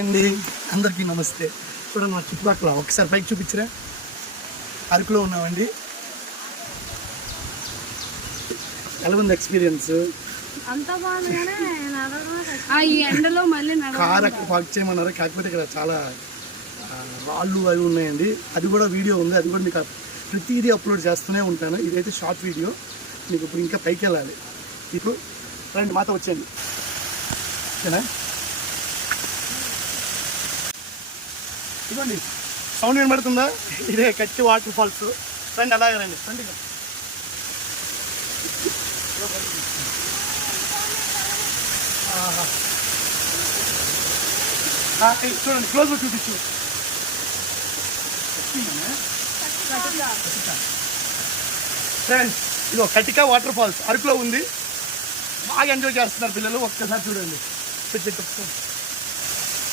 అండి అందరికీ నమస్తే. చూడండి మా చుట్టుపక్కల ఒకసారి పైకి చూపించరా. అరకులో ఉన్నామండి. ఎలా ఉంది ఎక్స్పీరియన్స్? కార్ అక్కడ పార్క్ చేయమన్నారు, కాకపోతే ఇక్కడ చాలా రాళ్ళు అవి ఉన్నాయండి. అది కూడా వీడియో ఉంది, అది కూడా మీకు ప్రతిదీ అప్లోడ్ చేస్తూనే ఉంటాను. ఇదైతే షార్ట్ వీడియో. మీకు ఇప్పుడు ఇంకా పైకి వెళ్ళాలి. ఇప్పుడు రండి మాతో వచ్చేయండి, ఓకేనా? ఇదిగోండి సౌండ్ వినబడుతుందా? ఇదే కట్టి వాటర్ ఫాల్స్. రండి అలాగే రండి. రండి చూడండి, క్లోజ్గా చూపించు. ఫ్రెండ్స్ ఇదిగో కటికా వాటర్ ఫాల్స్ అరకులో ఉంది. బాగా ఎంజాయ్ చేస్తున్నారు పిల్లలు. ఒక్కసారి చూడండి.